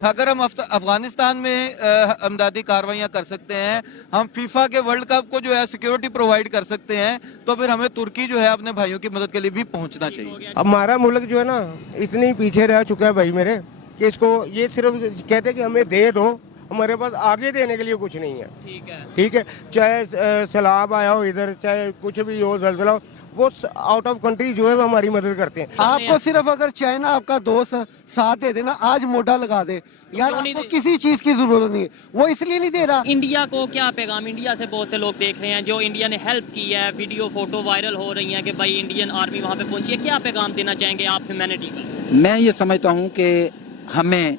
अगर हम अफगानिस्तान में अमदादी कार्रवाइयाँ कर सकते हैं, हम फीफा के वर्ल्ड कप को जो है सिक्योरिटी प्रोवाइड कर सकते हैं, तो फिर हमें तुर्की जो है अपने भाइयों की मदद के लिए भी पहुंचना चाहिए। हमारा मुल्क जो है ना इतनी पीछे रह चुका है भाई मेरे, कि इसको ये सिर्फ कहते कि हमें दे दो, हमारे पास आगे देने के लिए कुछ नहीं है। ठीक है, चाहे सैलाब आया हो इधर, चाहे कुछ भी हो, ज़लज़ला हो, वो आउट ऑफ कंट्री जो है वो हमारी मदद करते हैं। आपको सिर्फ अगर चाइना आपका दोस्त साथ दे देना, आज मोटा लगा दे यार, आपको किसी चीज की जरूरत नहीं है, वो इसलिए नहीं दे रहा। इंडिया को क्या पैगाम, इंडिया से बहुत से लोग देख रहे हैं जो इंडिया ने हेल्प की है, वीडियो फोटो वायरल हो रही हैं कि भाई इंडियन आर्मी वहाँ पे पहुंची है, क्या पैगाम देना चाहेंगे आप ह्यूमैनिटी का? मैं ये समझता हूँ कि हमें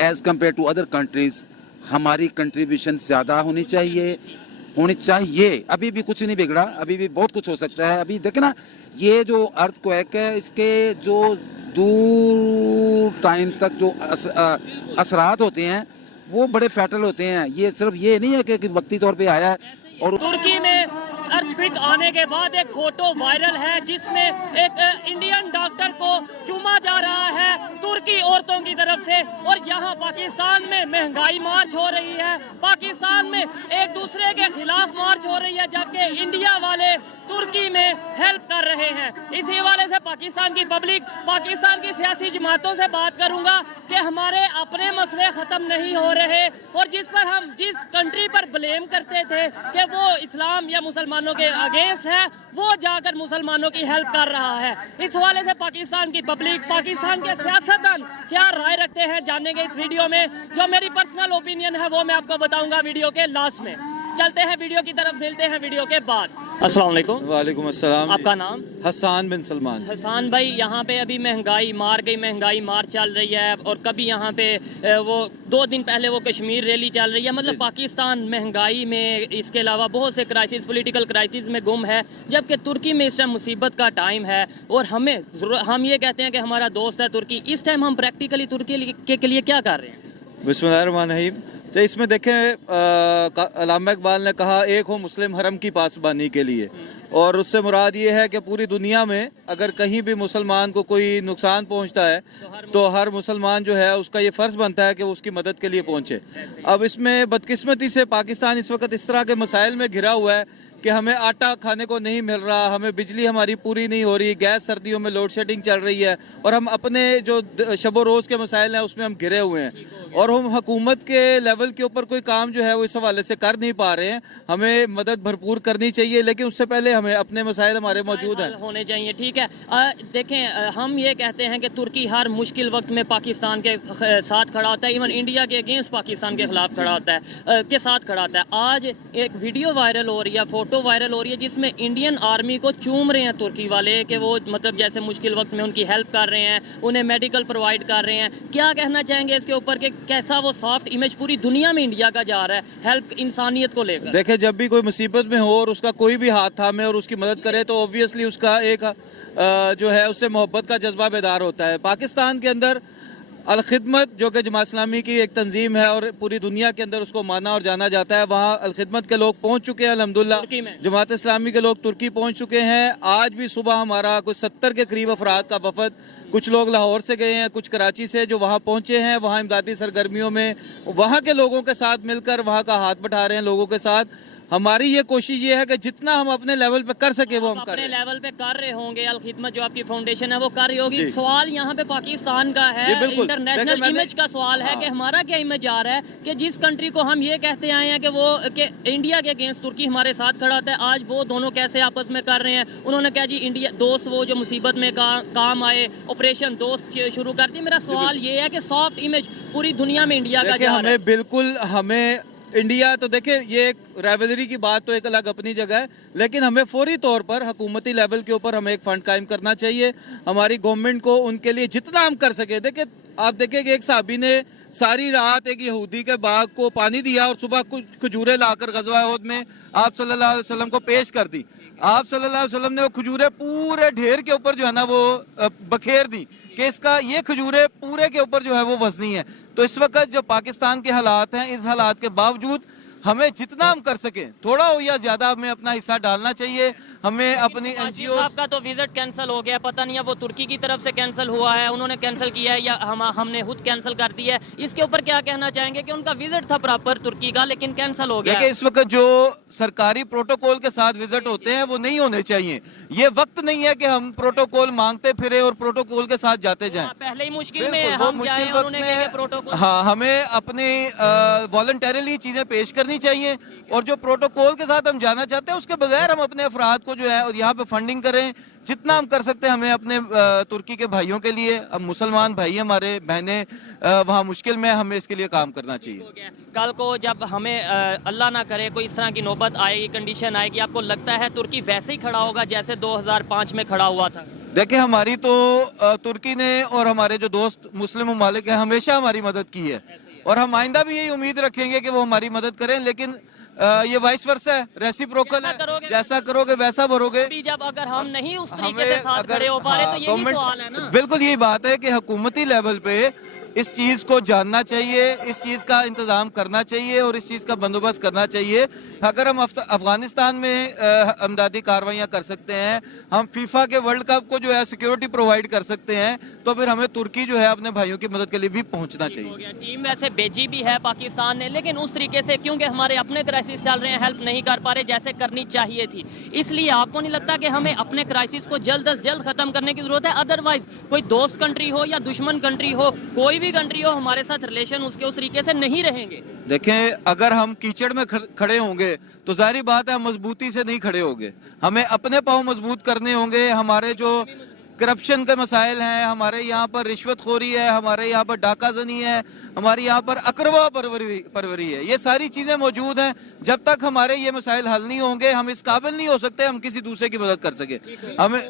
as compared to other countries हमारी कंट्रीब्यूशन ज़्यादा होनी चाहिए। अभी भी कुछ नहीं बिगड़ा, अभी भी बहुत कुछ हो सकता है। अभी देखे ना, ये जो अर्थक्वेक है, इसके जो दूर टाइम तक जो असरात होते हैं वो बड़े फैटल होते हैं। ये सिर्फ ये नहीं है कि वक्ती तौर पे आया है। और तुर्की में अर्थक्वेक आने के बाद एक फोटो वायरल है जिसमें एक इंडियन डॉक्टर को चूमा जा रहा है तुर्की औरतों की तरफ से, और यहाँ पाकिस्तान में महंगाई मार्च हो रही है, पाकिस्तान में एक दूसरे के खिलाफ मार्च हो रही है, जबकि इंडिया वाले तुर्की में हेल्प कर रहे हैं। इसी हवाले से पाकिस्तान की पब्लिक, पाकिस्तान की सियासी जमातों से बात करूंगा कि हमारे अपने मसले खत्म नहीं हो रहे, और जिस पर हम जिस कंट्री पर ब्लेम करते थे कि वो इस्लाम या मुसलमानों के अगेंस्ट है, वो जाकर मुसलमानों की हेल्प कर रहा है। इस हवाले से पाकिस्तान की पब्लिक, पाकिस्तान के सियासतदान क्या राय रखते हैं जानेंगे इस वीडियो में। जो मेरी पर्सनल ओपिनियन है वो मैं आपको बताऊंगा वीडियो के लास्ट में। चलते हैं वीडियो की तरफ, मिलते हैं वीडियो के बाद। अस्सलाम वालेकुम। वालेकुम अस्सलाम। आपका नाम? हसन बिन सलमान। हसन भाई, यहाँ पे अभी महंगाई मार चल रही है, और कभी यहाँ पे वो 2 दिन पहले वो कश्मीर रैली चल रही है, मतलब पाकिस्तान महंगाई में, इसके अलावा बहुत से क्राइसिस, पॉलिटिकल क्राइसिस में गुम है, जबकि तुर्की में इस टाइम मुसीबत का टाइम है। और हम ये कहते हैं कि हमारा दोस्त है तुर्की, इस टाइम हम प्रैक्टिकली तुर्की के लिए क्या कर रहे हैं? बिस्मिल्लाहिर्रहमानिर्रहीम। तो इसमें देखें, अल्लामा इकबाल ने कहा एक हो मुस्लिम हरम की पासबानी के लिए, और उससे मुराद ये है कि पूरी दुनिया में अगर कहीं भी मुसलमान को कोई नुकसान पहुंचता है तो हर मुसलमान जो है उसका ये फ़र्ज़ बनता है कि वो उसकी मदद के लिए पहुंचे। अब इसमें बदकिस्मती से पाकिस्तान इस वक्त इस तरह के मसाइल में घिरा हुआ है कि हमें आटा खाने को नहीं मिल रहा, हमें बिजली हमारी पूरी नहीं हो रही, गैस सर्दियों में लोड शेडिंग चल रही है, और हम अपने जो शबो रोज़ के मसाइल हैं उसमें हम घिरे हुए हैं, और हम हुकूमत के लेवल के ऊपर कोई काम जो है वो इस हवाले से कर नहीं पा रहे हैं। हमें मदद भरपूर करनी चाहिए, लेकिन उससे पहले हमें अपने मसाइल हमारे मौजूद हैं होने चाहिए। ठीक है, देखें, हम ये कहते हैं कि तुर्की हर मुश्किल वक्त में पाकिस्तान के साथ खड़ा होता है, इवन इंडिया के अगेंस्ट पाकिस्तान के खिलाफ खड़ा होता है, के साथ खड़ा होता है। आज एक वीडियो वायरल हो रही है, फोटो वायरल हो रही है, जिसमें इंडियन आर्मी को चूम रहे हैं तुर्की वाले कि वो मतलब जैसे मुश्किल वक्त में उनकी हेल्प कर रहे हैं, उन्हें मेडिकल प्रोवाइड कर रहे हैं। क्या कहना चाहेंगे इसके ऊपर कि कैसा वो सॉफ्ट इमेज पूरी दुनिया में इंडिया का जा रहा है हेल्प इंसानियत को लेकर? देखें, जब भी कोई मुसीबत में हो और उसका कोई भी हाथ थामे और उसकी मदद करे तो ऑब्वियसली उसका एक जो है उससे मोहब्बत का जज्बा बेदार होता है। पाकिस्तान के अंदर अल-खिदमत जो कि जमात इस्लामी की एक तंजीम है और पूरी दुनिया के अंदर उसको माना और जाना जाता है, वहाँ अल-खिदमत के लोग पहुँच चुके हैं अल्हम्दुलिल्लाह। जमात इस्लामी के लोग तुर्की पहुँच चुके हैं। आज भी सुबह हमारा कुछ 70 के करीब अफराद का वफद, कुछ लोग लाहौर से गए हैं, कुछ कराची से, जो वहाँ पहुँचे हैं, वहाँ इमदादी सरगर्मियों में वहाँ के लोगों के साथ मिलकर वहाँ का हाथ बटा रहे हैं लोगों के साथ। हमारी ये कोशिश ये है कि जितना हम अपने लेवल पे कर सके वो हम करें। अपने लेवल पे कर रहे होंगे, अल खिदमत जो आपकी फाउंडेशन है वो कर रही होगी। सवाल यहाँ पे पाकिस्तान का है, इंटरनेशनल इमेज का सवाल है कि हमारा क्या इमेज आ रहा है कि जिस कंट्री को हम ये कहते आए हैं कि वो कि इंडिया के अगेंस्ट तुर्की हमारे साथ खड़ा होता है, आज वो दोनों कैसे आपस में कर रहे हैं। उन्होंने कहा जी इंडिया दोस्त, वो जो मुसीबत में काम आए, ऑपरेशन दोस्त शुरू कर दी। मेरा सवाल ये है कि सॉफ्ट इमेज पूरी दुनिया में इंडिया का जा रहा है। बिल्कुल, हमें इंडिया तो देखे, ये एक राइवलरी की बात तो एक अलग अपनी जगह है, लेकिन हमें फौरी तौर पर हुकूमती लेवल के ऊपर हमें एक फंड कायम करना चाहिए। हमारी गवर्नमेंट को उनके लिए जितना हम कर सके, देखे आप देखें कि एक साहबी ने सारी रात एक यहूदी के बाग को पानी दिया और सुबह कुछ खजूरें लाकर ग़ज़वा उहद में आप सल्लल्लाहु अलैहि वसल्लम को पेश कर दी। आप सल्लल्लाहु अलैहि वसल्लम ने वो खजूरें पूरे ढेर के ऊपर जो है ना वो बखेर दी कि इसका ये खजूरें पूरे के ऊपर जो है वो वज़नी है। तो इस वक्त जो पाकिस्तान के हालात हैं, इस हालात के बावजूद हमें जितना हम कर सकें, थोड़ा हो या ज़्यादा, हमें अपना हिस्सा डालना चाहिए। हमें अपनी NGO का तो विजिट कैंसिल हो गया, पता नहीं है वो तुर्की की तरफ से कैंसिल हुआ है, उन्होंने कैंसिल किया है या हमने खुद कैंसिल कर दिया है, इसके ऊपर क्या कहना चाहेंगे कि उनका विजिट था प्रॉपर तुर्की का लेकिन कैंसिल हो गया? देखिए, इस वक्त जो सरकारी प्रोटोकॉल के साथ विजिट होते हैं वो नहीं होने चाहिए। ये वक्त नहीं है कि हम प्रोटोकॉल मांगते फिरे और प्रोटोकॉल के साथ जाते जाएं। पहले ही मुश्किल में बिल्कुल, वो हम जाएं मुश्किल और वक्त उन्हें में कहें प्रोटोकॉल। हाँ, हमें अपने वॉलंटरीली चीजें पेश करनी चाहिए और जो प्रोटोकॉल के साथ हम जाना चाहते हैं उसके बगैर हम अपने अफराद को जो है और यहाँ पे फंडिंग करें। जितना हम कर सकते हैं हमें अपने तुर्की के भाइयों के लिए, अब मुसलमान भाई हमारे बहनें वहाँ मुश्किल में, हमें इसके लिए काम करना चाहिए। कल को जब हमें अल्लाह ना करे कोई इस तरह की नौबत आएगी, कंडीशन आएगी, आपको लगता है तुर्की वैसे ही खड़ा होगा जैसे 2005 में खड़ा हुआ था? देखिए, हमारी तो तुर्की ने और हमारे जो दोस्त मुस्लिम ममालिक हैं हमेशा हमारी मदद की है और हम आइंदा भी यही उम्मीद रखेंगे कि वो हमारी मदद करें, लेकिन ये वाइस वर्सा है, रेसिप्रोकल है, जैसा करोगे वैसा भरोगे। अभी जब अगर हम नहीं उस तरीके से साथ खड़े हो पा रहे तो यही सवाल है ना। बिल्कुल यही बात है कि हुकूमती लेवल पे इस चीज को जानना चाहिए, इस चीज का इंतजाम करना चाहिए और इस चीज का बंदोबस्त करना चाहिए। अगर हम अफगानिस्तान में अमदादी कार्रवाइयां कर सकते हैं, हम फीफा के वर्ल्ड कप को जो है सिक्योरिटी प्रोवाइड कर सकते हैं, तो फिर हमें तुर्की जो है अपने भाइयों की मदद के लिए भी पहुंचना चाहिए। टीम वैसे भेजी भी है पाकिस्तान ने, लेकिन उस तरीके से क्योंकि हमारे अपने क्राइसिस चल रहे हैं, हेल्प नहीं कर पा रहे जैसे करनी चाहिए थी। इसलिए आपको नहीं लगता कि हमें अपने क्राइसिस को जल्द अज जल्द खत्म करने की जरूरत है? अदरवाइज कोई दोस्त कंट्री हो या दुश्मन कंट्री हो, कोई भी कंट्री हो, हमारे साथ रिलेशन उसके उस तरीके से नहीं रहेंगे। देखें, अगर हम कीचड़ में खड़े होंगे तो जाहिर बात है हम मजबूती से नहीं खड़े होंगे। हमें अपने पांव मजबूत करने होंगे। हमारे जो करप्शन के मसाइल हैं, हमारे यहाँ पर रिश्वतखोरी है, हमारे यहाँ पर डाकाजनी है, हमारे यहाँ पर अकरवा परवरी है, ये सारी चीजें मौजूद हैं। जब तक हमारे ये मसाइल हल नहीं होंगे हम इस काबिल नहीं हो सकते हम किसी दूसरे की मदद कर सके। हमें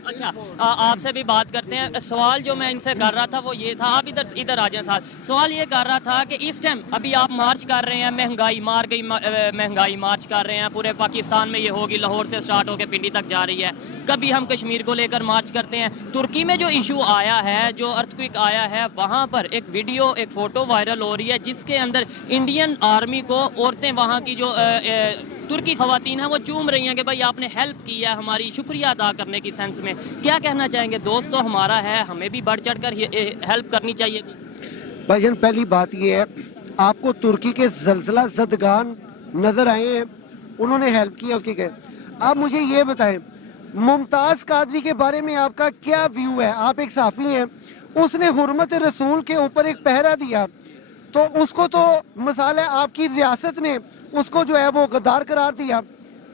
अच्छा, आपसे भी बात करते हैं। सवाल जो मैं इनसे कर रहा था वो ये था, आप इधर आ जाएं साथ। सवाल ये कर रहा था कि इस टाइम अभी आप मार्च कर रहे हैं, महंगाई मार्च कर रहे हैं, पूरे पाकिस्तान में ये होगी, लाहौर से स्टार्ट होकर पिंडी तक जा रही है। कभी हम कश्मीर को लेकर मार्च करते हैं। तुर्की में जो इशू आया है, जो अर्थक्वेक आया है, वहाँ पर एक वीडियो, एक फोटो वायरल हो रही है जिसके अंदर इंडियन आर्मी को औरतें, वहाँ की जो तुर्की खवातीन है वो चूम रही हैं कि भाई आपने हेल्प की है, हमारी शुक्रिया अदा करने की सेंस में। क्या कहना चाहेंगे? दोस्त तो हमारा है, हमें भी बढ़ चढ़ कर हेल्प करनी चाहिए थी। भाईजान, पहली बात ये है, आपको तुर्की के ज़लज़ला ज़दगान नजर आए हैं, उन्होंने हेल्प की उसकी कहे। आप मुझे ये बताएं, मुमताज़ कादरी के बारे में आपका क्या व्यू है? आप एक सहाफ़ी हैं, उसने हुर्मत रसूल के ऊपर एक पहरा दिया, तो उसको तो मिसाल है आपकी रियासत ने उसको जो है वो गद्दार करार दिया।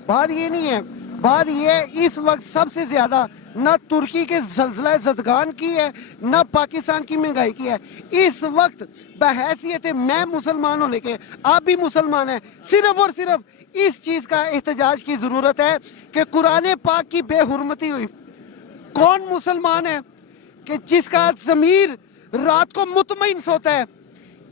बात ये नहीं है, बात ये है इस वक्त सबसे ज्यादा न तुर्की के ज़लज़ला ज़दगान की है, न पाकिस्तान की महंगाई की है। इस वक्त बहैसियत मैं मुसलमान होने के, आप भी मुसलमान हैं, सिर्फ और सिर्फ इस चीज का एहतजाज की जरूरत है कि कुरान पाक की बेहुरमती हुई। कौन मुसलमान है कि जिसका ज़मीर रात को मुतमईन सोता है?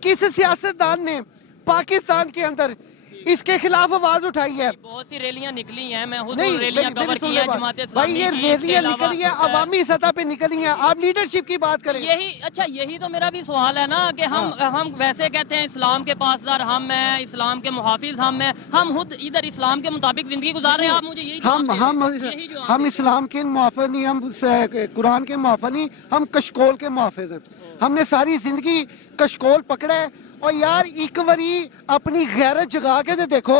किस सियासतदान ने पाकिस्तान के अंदर इसके खिलाफ आवाज उठाई है? बहुत सी रैलियां निकली हैं, मैं खुद नहीं, रैलियां कवर की है, जमात इस्लामी भाई ये की, रैलियां निकली है, अवामी सतह पे निकली है। आप लीडरशिप की बात करें। यही तो मेरा भी सवाल है ना कि हम वैसे कहते हैं इस्लाम के पासदार हम हैं, इस्लाम के मुहाफिज हम हैं, हम खुद इधर इस्लाम के मुताबिक जिंदगी गुजार रहे हैं। आप मुझे हम इस्लाम के मुहाफिज नहीं, हम कुरान के मुहाफिज नहीं, हम कशकोल के मुहाफिज हैं। हमने सारी जिंदगी कशकोल पकड़ा है। और यार एक बारी अपनी गैरत जगा के तो देखो,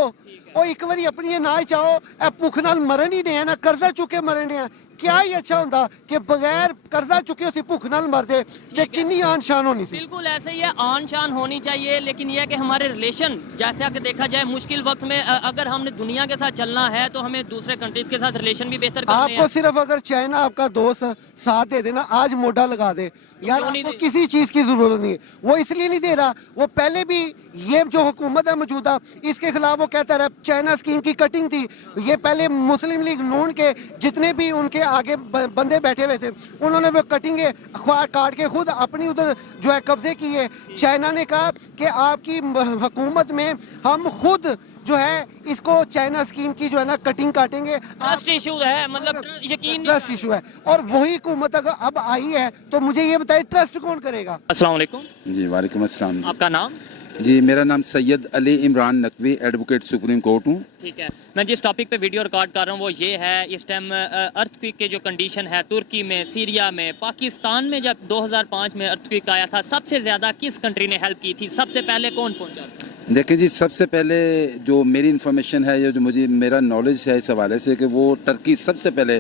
और एक बारी अपनी ना चाहो भुख नाल मरन ही नहीं, ना कर्जा चुके मरन नहीं। क्या ही अच्छा होता कि बगैर कर्जा चुके उसी भुख नाल मर दे, ते कितनी आन शान होनी सी। बिल्कुल ऐसे ही है, आन शान होनी चाहिए। लेकिन यह कि हमारे रिलेशन, जैसे कि देखा जाए मुश्किल वक्त में अगर हमने दुनिया के साथ चलना है तो हमें दूसरे कंट्रीज के साथ रिलेशन भी बेहतर करने हैं। आपको सिर्फ अगर चाइना आपका दोस्त साथ दे देना, आज मोटा लगा दे, यार आपको किसी चीज की जरूरत नहीं है। वो इसलिए नहीं दे रहा, वो पहले भी ये जो हुकूमत है मौजूदा, इसके खिलाफ वो कहता रहा चाइना स्कीम की कटिंग थी। ये पहले मुस्लिम लीग नून के जितने भी उनके आगे बंदे बैठे हुए थे, उन्होंने वो कटिंगे काट के खुद अपनी उधर जो है कब्जे किए। चाइना ने कहा कि आपकी हुकूमत में हम खुद जो है इसको चाइना स्कीम की जो है ना कटिंग काटेंगे। ट्रस्ट इशू है, मतलब यकीन ट्रस्ट इशू है, और वही हुकूमत अगर अब आई है तो मुझे ये बताइए ट्रस्ट कौन करेगा? अस्सलाम वालेकुम। जी वालेकुम अस्सलाम। आपका नाम? जी, मेरा नाम Syed Ali Imran Naqvi, advocate supreme court हूँ। ठीक है, मैं जिस टॉपिक पे वीडियो रिकॉर्ड कर रहा हूँ वो ये है, इस टाइम अर्थक्वेक के जो कंडीशन है तुर्की में, सीरिया में, पाकिस्तान में जब 2005 में अर्थक्वेक आया था, सबसे ज़्यादा किस कंट्री ने हेल्प की थी, सबसे पहले कौन पहुँचा? देखिए जी, सबसे पहले जो मेरी इन्फॉर्मेशन है, जो मुझे मेरा नॉलेज है इस हवाले से, कि वो टर्की सबसे पहले,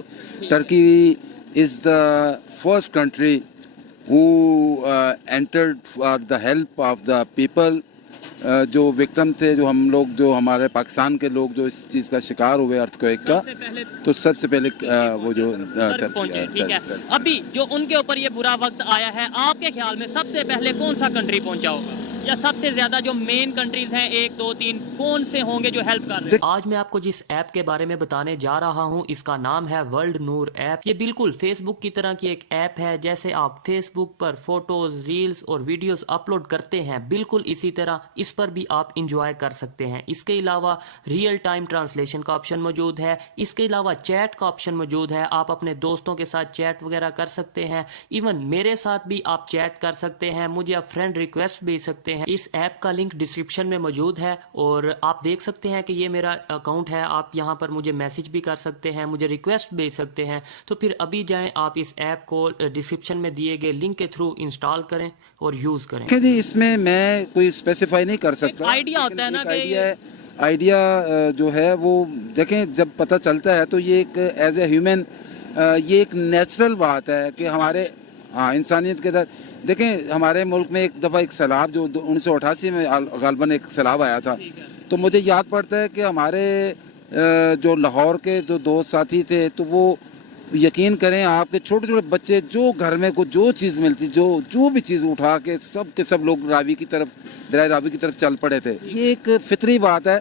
Turkey is the first country who entered for the help of the people, जो विक्टिम थे, जो हम लोग, जो हमारे पाकिस्तान के लोग जो इस चीज़ का शिकार हुए अर्थक्वेक का, तो सबसे पहले वो जो पहुंचे। ठीक है, अभी जो उनके ऊपर ये बुरा वक्त आया है, आपके ख्याल में सबसे पहले कौन सा कंट्री पहुंचा होगा, या सबसे ज्यादा जो मेन कंट्रीज हैं 1 2 3 कौन से होंगे जो हेल्प कर रहे हैं? आज मैं आपको जिस ऐप के बारे में बताने जा रहा हूं, इसका नाम है वर्ल्ड नूर ऐप। ये बिल्कुल फेसबुक की तरह की एक ऐप है। जैसे आप फेसबुक पर फोटोज, रील्स और वीडियोस अपलोड करते हैं, बिल्कुल इसी तरह इस पर भी आप इंजॉय कर सकते हैं। इसके अलावा रियल टाइम ट्रांसलेशन का ऑप्शन मौजूद है। इसके अलावा चैट का ऑप्शन मौजूद है। आप अपने दोस्तों के साथ चैट वगैरह कर सकते हैं। इवन मेरे साथ भी आप चैट कर सकते हैं, मुझे आप फ्रेंड रिक्वेस्ट भेज सकते हैं। इस ऐप का लिंक डिस्क्रिप्शन में मौजूद है और आप देख सकते हैं कि ये मेरा अकाउंट है। आप यहाँ पर मुझे मैसेज भी कर सकते हैं, मुझे रिक्वेस्ट भेज सकते हैं। तो फिर अभी जाएं, आप इस ऐप को डिस्क्रिप्शन में दिए गए लिंक के थ्रू इंस्टॉल करें और यूज करें। जी, इसमें मैं कोई स्पेसिफाई नहीं कर सकता, आइडिया होता है ना कि आइडिया जो है वो देखें, जब पता चलता है तो ये एक एज ए ह्यूमन, ये एक नेचुरल बात है कि हमारे इंसानियत के अंदर देखें। हमारे मुल्क में एक दफ़ा एक सैलाब जो 1988 में गालबन एक सैलाब आया था, तो मुझे याद पड़ता है कि हमारे जो लाहौर के जो दोस्त साथी थे, तो वो यकीन करें आपके छोटे छोटे बच्चे जो घर में को जो चीज़ मिलती, जो भी चीज़ उठा के सब लोग रावी की तरफ, दरिया रावी की तरफ चल पड़े थे। ये एक फितरी बात है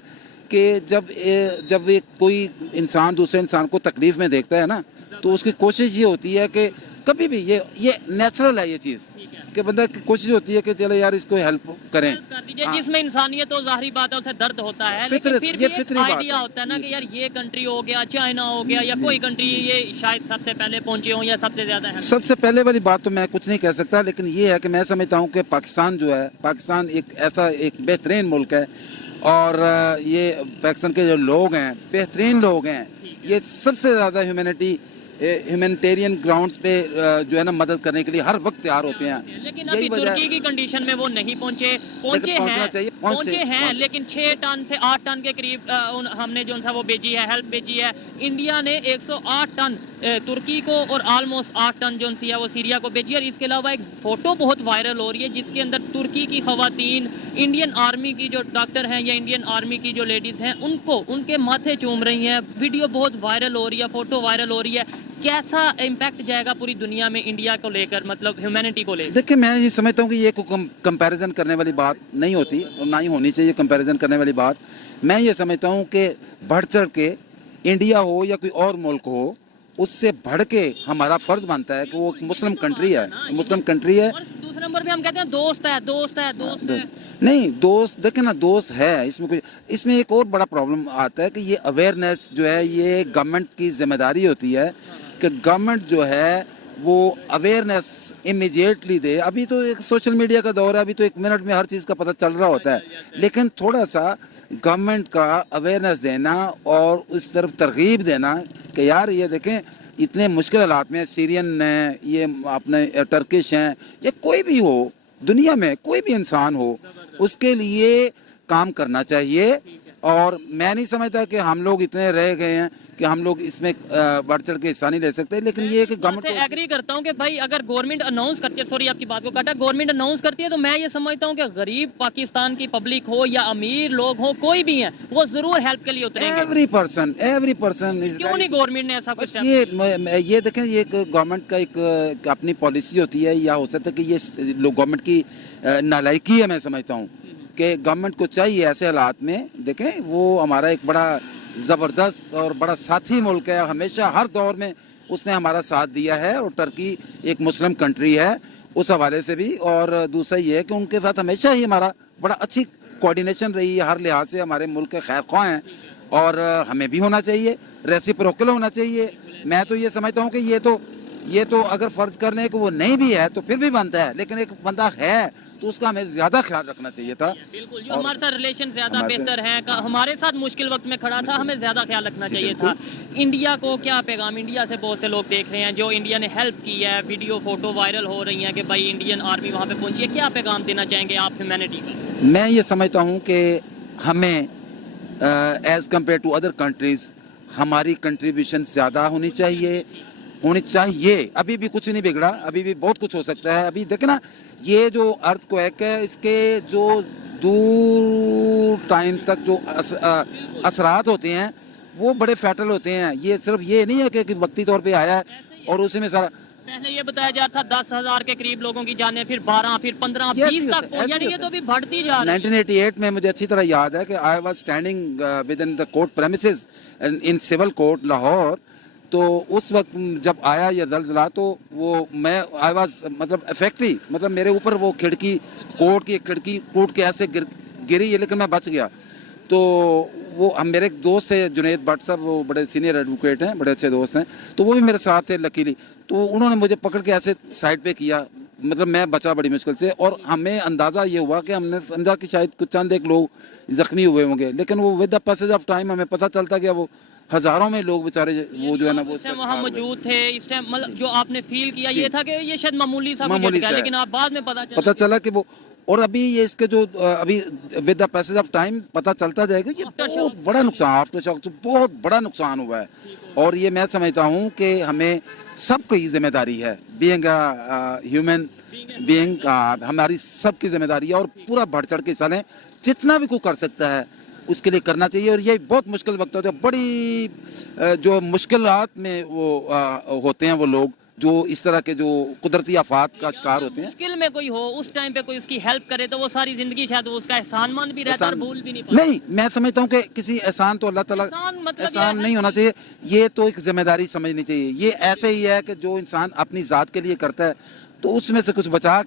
कि जब एक कोई इंसान दूसरे इंसान को तकलीफ़ में देखता है ना, तो उसकी कोशिश ये होती है कि कभी भी ये नेचुरल है ये चीज़ कि बंदा की कोशिश होती है कि चलो यार इसको हेल्प करें। जिसमें इंसानियत तो जाहिर बात है उसे दर्द होता है, लेकिन फिर भी एक आइडिया होता है ना कि यार ये कंट्री हो गया, चाइना हो गया, या कोई कंट्री ये शायद सबसे पहले पहुंचे हो या सबसे ज्यादा। सबसे पहले वाली बात तो मैं कुछ नहीं कह सकता, लेकिन ये है कि मैं समझता हूँ कि पाकिस्तान जो है, पाकिस्तान एक ऐसा एक बेहतरीन मुल्क है, और ये पाकिस्तान के जो लोग हैं बेहतरीन लोग हैं। ये सबसे ज़्यादा ह्यूमैनिटेरियन ग्राउंड्स पे जो है ना मदद करने के लिए हर वक्त तैयार होते हैं। लेकिन अभी तुर्की की कंडीशन में वो नहीं पहुंचे हैं, लेकिन 6 टन से 8 टन के करीब हमने जो सा वो भेजी है, हेल्प भेजी है। इंडिया ने 108 टन तुर्की को और ऑलमोस्ट 8 टन जो सी है वो सीरिया को भेजी है। और इसके अलावा एक फ़ोटो बहुत वायरल हो रही है जिसके अंदर तुर्की की ख़वातीन इंडियन आर्मी की जो डॉक्टर हैं या इंडियन आर्मी की जो लेडीज़ हैं उनको उनके माथे चूम रही हैं। वीडियो बहुत वायरल हो रही है, फ़ोटो वायरल हो रही है। कैसा इम्पैक्ट जाएगा पूरी दुनिया में इंडिया को लेकर, मतलब ह्यूमैनिटी को लेकर? देखिए, मैं ये समझता हूँ कि ये कोई कंपैरिजन करने वाली बात नहीं होती और ना ही होनी चाहिए कंपैरिजन करने वाली बात। मैं ये समझता हूँ कि बढ़ चढ़ के इंडिया हो या कोई और मुल्क हो, उससे बढ़ के हमारा फर्ज बनता है कि वो एक मुस्लिम कंट्री है, मुस्लिम कंट्री है। और दूसरे नंबर पे हम कहते हैं दोस्त है। नहीं, दोस्त देखे ना, दोस्त है। इसमें एक और बड़ा प्रॉब्लम आता है कि ये अवेयरनेस जो है, ये गवर्नमेंट की जिम्मेदारी होती है कि गवर्नमेंट जो है वो अवेयरनेस इमीडिएटली दे। अभी तो एक सोशल मीडिया का दौर है, अभी तो 1 मिनट में हर चीज़ का पता चल रहा होता है, लेकिन थोड़ा सा गवर्नमेंट का अवेयरनेस देना और उस तरफ तरगीब देना कि यार ये देखें इतने मुश्किल हालात में सीरियन हैं, ये अपने टर्किश हैं, या कोई भी हो दुनिया में, कोई भी इंसान हो, उसके लिए काम करना चाहिए। और मैं नहीं समझता कि हम लोग इतने रह गए हैं कि हम लोग इसमें बढ़ चढ़ के हिस्सा नहीं ले सकते। लेकिन ये कि गवर्नमेंट से एग्री करता हूँ कि भाई अगर गवर्नमेंट अनाउंस करती है, सॉरी आपकी बात को काटा, गवर्नमेंट अनाउंस करती है तो मैं ये समझता हूँ कि गरीब पाकिस्तान की पब्लिक हो या अमीर लोग हो, कोई भी है, वो जरूर हेल्प के लिए उतरेंगे। एवरी पर्सन क्यों नहीं गवर्नमेंट ने ऐसा कुछ? ये देखें, ये एक गवर्नमेंट का एक अपनी पॉलिसी होती है, या हो सकता है कि ये लोग गवर्नमेंट की नालायकी है। मैं समझता हूँ कि गवर्नमेंट को चाहिए ऐसे हालात में, देखें वो हमारा एक बड़ा ज़बरदस्त और बड़ा साथी मुल्क है, हमेशा हर दौर में उसने हमारा साथ दिया है, और टर्की एक मुस्लिम कंट्री है उस हवाले से भी। और दूसरा ये है कि उनके साथ हमेशा ही हमारा बड़ा अच्छी कोऑर्डिनेशन रही है, हर लिहाज से हमारे मुल्क के खैर ख्वाह हैं, और हमें भी होना चाहिए, रेसिप्रोकल होना चाहिए। मैं तो ये समझता हूँ कि ये तो अगर फ़र्ज़ कर लें कि वो नहीं भी है तो फिर भी बनता है, लेकिन एक बंदा है तो उसका हमें ज़्यादा ख्याल रखना चाहिए था। बिल्कुल, जो हमारे साथ रिलेशन ज्यादा हमारे बेहतर है, हमारे साथ मुश्किल वक्त में खड़ा था, हमें ज्यादा ख्याल रखना चाहिए था। इंडिया को क्या पैगाम, इंडिया से बहुत से लोग देख रहे हैं, जो इंडिया ने हेल्प की है, वीडियो फोटो वायरल हो रही हैं कि भाई इंडियन आर्मी वहाँ पे पहुंची है, क्या पैगाम देना चाहेंगे आप ह्यूमैनिटी का? मैं ये समझता हूँ कि हमें as compared to other countries हमारी कंट्रीब्यूशन ज़्यादा होनी चाहिए। अभी भी कुछ नहीं बिगड़ा, अभी भी बहुत कुछ हो सकता है। अभी देखे ना, ये जो अर्थक्वेक है, इसके जो दूर टाइम तक जो असरात होते हैं वो बड़े फैटल होते हैं। ये सिर्फ ये नहीं है कि वक्ती तौर पे आया है और उसी में सारा। पहले ये बताया जा रहा था 10,000 के करीब लोगों की जाने, फिर 12, फिर 15, 20 तक पहुंच, यानी ये तो अभी बढ़ती जा रही है। 1988 में मुझे अच्छी तरह याद है कि I was standing within the court premises in civil court Lahore. तो उस वक्त जब आया ये ज़लज़ला तो वो मैं आई वाज मतलब अफेक्टी, मतलब मेरे ऊपर वो खिड़की, कोर्ट की खिड़की टूट के ऐसे गिरी है, लेकिन मैं बच गया। तो वो हम मेरे एक दोस्त है जुनैद भट्ट साहब, वो बड़े सीनियर एडवोकेट हैं, बड़े अच्छे दोस्त हैं, तो वो भी मेरे साथ थे लकीली। तो उन्होंने मुझे पकड़ के ऐसे साइड पे किया, मतलब मैं बचा बड़ी मुश्किल से। और हमें अंदाज़ा ये हुआ कि हमने समझा कि शायद कुछ चंद एक लोग ज़ख्मी हुए होंगे, लेकिन वो with the passage of time हमें पता चलता गया वो हज़ारों में लोग बेचारे वो जो है ना वो वहाँ मौजूद थे इस टाइम। मतलब जो आपने फील किया ये था कि ये शायद मामूली सा मामूली झटका है, सा है। लेकिन आप बाद में पता चला कि वो, और अभी ये इसके जो अभी with the passage of time पता चलता जाएगा, ये बहुत बड़ा नुकसान, आफ्टर शॉक बहुत बड़ा नुकसान हुआ है। और ये मैं समझता हूँ कि हमें सबकी जिम्मेदारी है, बीइंग ह्यूमन बीइंग, हमारी सबकी जिम्मेदारी है और पूरा बढ़ चढ़ के हिस्सा लें, जितना भी कोई कर सकता है उसके लिए करना चाहिए। और ये बहुत मुश्किल वक्त होता है, बड़ी जो मुश्किलात में वो होते हैं वो लोग जो इस तरह के जो कुदरती आफात का शिकार होते हैं। मुश्किल में कोई हो, उस टाइम पे कोई उसकी हेल्प करे तो वो सारी जिंदगी शायद वो उसका एहसानमंद भी रहता है और भूल भी नहीं पाता। नहीं, मैं समझता हूँ कि किसी एहसान तो अल्लाह ताला एहसान नहीं होना चाहिए, ये तो एक जिम्मेदारी समझनी चाहिए। ये ऐसे ही है कि जो इंसान अपनी ज़ात के लिए करता है तो उसमें से कुछ बचा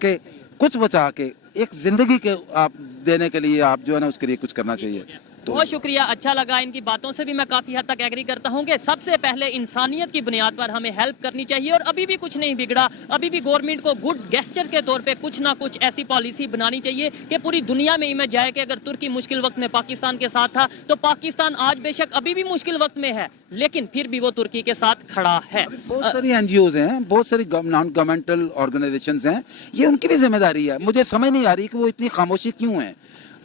के एक ज़िंदगी के आप देने के लिए आप जो है ना उसके लिए कुछ करना चाहिए। बहुत शुक्रिया, अच्छा लगा। इनकी बातों से भी मैं काफ़ी हद तक एग्री करता हूँ कि सबसे पहले इंसानियत की बुनियाद पर हमें हेल्प करनी चाहिए। और अभी भी कुछ नहीं बिगड़ा, अभी भी गवर्नमेंट को गुड गेस्चर के तौर पे कुछ ना कुछ ऐसी पॉलिसी बनानी चाहिए कि पूरी दुनिया में इमेज जाए कि अगर तुर्की मुश्किल वक्त में पाकिस्तान के साथ था तो पाकिस्तान आज बेशक अभी भी मुश्किल वक्त में है, लेकिन फिर भी वो तुर्की के साथ खड़ा है। बहुत सारी NGOs हैं, बहुत सारी नॉन गवर्नमेंटल ऑर्गेनाइजेशंस हैं, ये उनकी भी जिम्मेदारी है। मुझे समझ नहीं आ रही कि वो इतनी खामोशी क्यों है।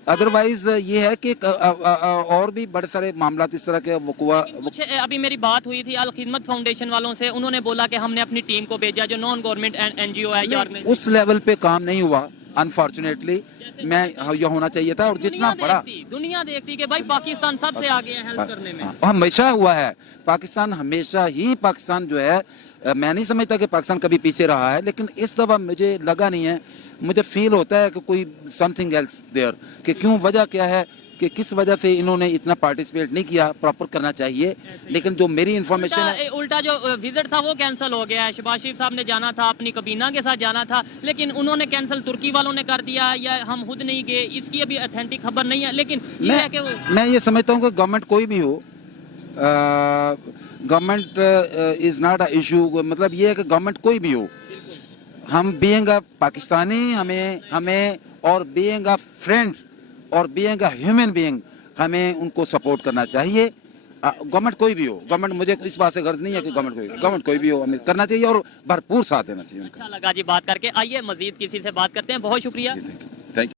अदरवाइज ये है कि और भी बड़े सारे मामला इस तरह के कुछ अभी मेरी बात हुई थी अल खिदमत फाउंडेशन वालों से, उन्होंने बोला कि हमने अपनी टीम को भेजा जो नॉन गवर्नमेंट NGO है या उस लेवल पे काम नहीं हुआ अनफॉर्चुनेटली। मैं ये होना चाहिए था। और जितना बड़ा दुनिया देखती कि भाई पाकिस्तान सबसे आगे है हेल्प करने में, हमेशा हुआ है। पाकिस्तान हमेशा ही जो है, मैं नहीं समझता कि पाकिस्तान कभी पीछे रहा है, लेकिन इस दफा मुझे लगा नहीं है। मुझे फील होता है कि कोई समथिंग एल्स देयर, कि क्यों, वजह क्या है कि किस वजह से इन्होंने इतना पार्टिसिपेट नहीं किया। प्रॉपर करना चाहिए, लेकिन जो मेरी इन्फॉर्मेशन है उल्टा जो विजिट था वो कैंसिल हो गया है। शहबाज शरीफ साहब ने जाना था, अपनी कबीना के साथ जाना था, लेकिन उन्होंने कैंसिल तुर्की वालों ने कर दिया या हम खुद नहीं गए, इसकी अभी ऑथेंटिक खबर नहीं है। लेकिन मैं ये समझता हूँ कि गवर्नमेंट कोई भी हो, government is not a issue. मतलब ये है कि गवर्नमेंट कोई भी हो, हम बीइंग अ पाकिस्तानी, हमें और बीइंग अ फ्रेंड और बीइंग अ ह्यूमन बीइंग हमें उनको सपोर्ट करना चाहिए। गवर्नमेंट कोई भी हो, गवर्नमेंट, मुझे इस बात से गर्ज नहीं है कि गवर्नमेंट कोई भी हो, हमें करना चाहिए और भरपूर साथ देना चाहिए। अच्छा लगा जी बात करके। आइए मजीद किसी से बात करते हैं। बहुत शुक्रिया।